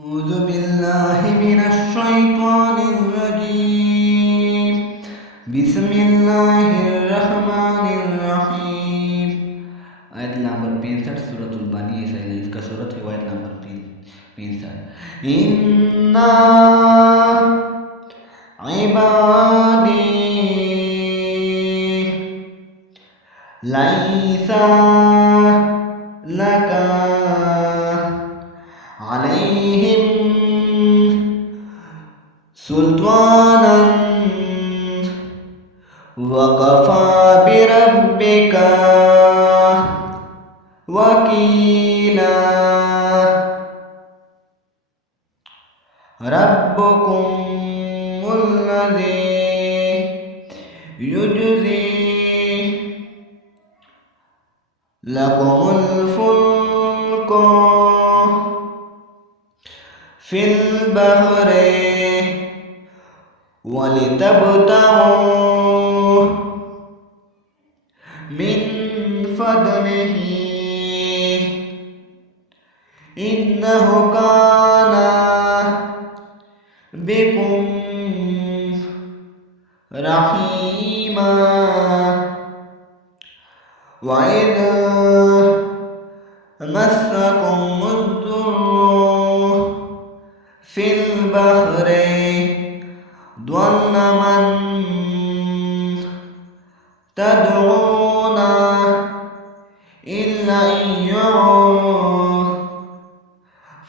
أعوذ بالله من الشيطان الرجيم. بسم الله الرحمن الرحيم. आयत नंबर 65 सूरतुल बनी इसराइल इसका सूरत है आयत नंबर 65. इन्ना इबादी लैसा लका عليهم سلطانا وكفى بربك وكيلا ربكم الذي يجزي لكم الفلك في البحر ولتبتغوا من فضله إنه كان بكم رحيما وإذ مسكم الضر في البحر ضل من تدعون إلا إياه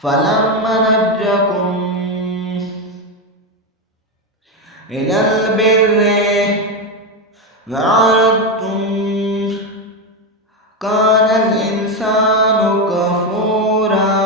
فلما نجاكم إلى البر وعرضتم كان الإنسان كفورا